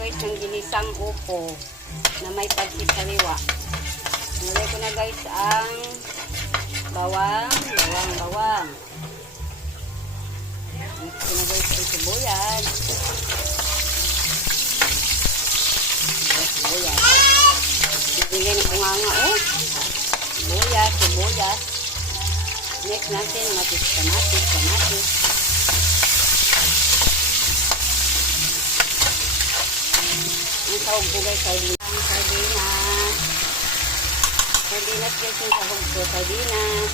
guys ng ginisang upo na may pansit sariwa. Nilagay ko na guys ang bawang, bawang, bawang. Mix ko na guys ang sibuyas. Sibuyas. Bibigyan ng bunganga oh. Sibuyas, sibuyas. Next natin, matis, kamatis, kamatis. Sahog ko guys, sardinas. Sardinas. Sardinas guys, yung sahog ko, sardinas.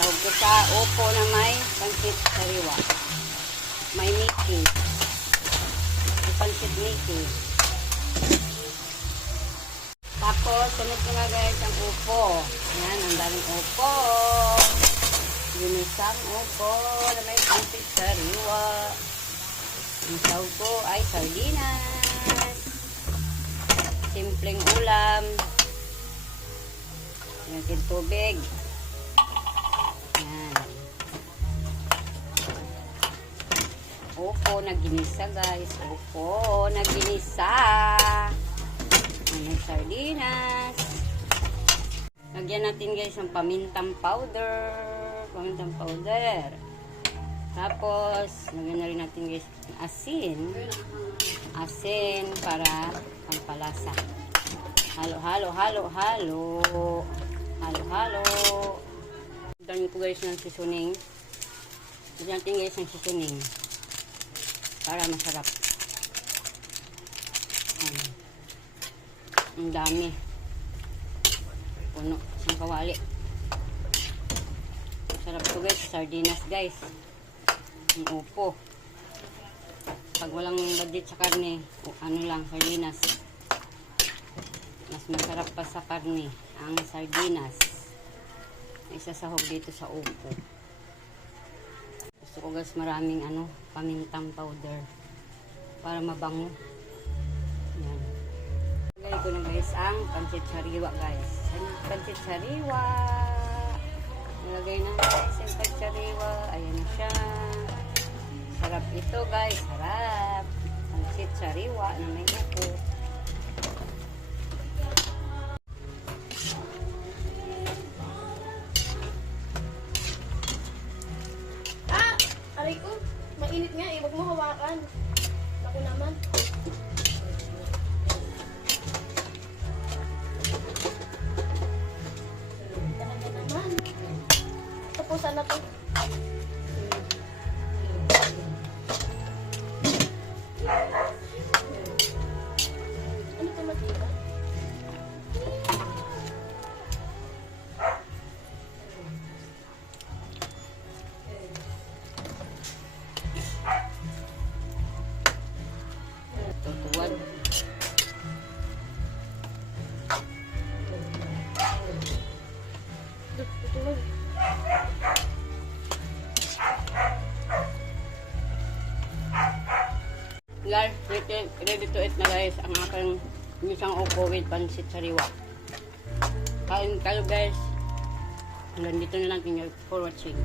Sahog ko sa upo na may pansit sariwa. May. May pansit Mickey. Tapos, sunod ko na guys ang upo. Yan, ang daming upo. Ginisang upo na may pansit sariwa. Ang sahog ko ay sardinas. Simpleng ulam. Lagyan tubig. Yan. Opo na ginisa guys. Opo na ginisa. May sardinas. Lagyan natin guys ang pamintang powder. Pamintang powder. Tapos, lagyan na rin natin guys asin. Asin para pampalasa. Halo, halo, halo, halo. Halo, halo. Lagyan ko guys ng seasoning. Lagyan natin guys ng seasoning. Para masarap. Ang dami. Puno. Isang kawali. Sarap to guys. Sardinas guys. Ang upo. Pag walang budget sa karne, o ano lang, sardinas. Mas masarap pa sa karne ang sardinas. Isa sahog dito sa upo. Gusto ko guys maraming ano, pamintang powder. Para mabango. Yan. Lagay ko na guys ang pancit sariwa guys. Pancit sariwa. Nilagay na guys yung ito guys. Sarap. Pancit sariwa na may upo. Ah! Aray ko, mainit nga eh. Huwag mo hawakan. Ako naman. Tapusan na to. Guys, ready, to eat na guys ang aking isang upo with pancit sariwa. Kain kayo guys. Hanggang dito na lang. Thank you for watching.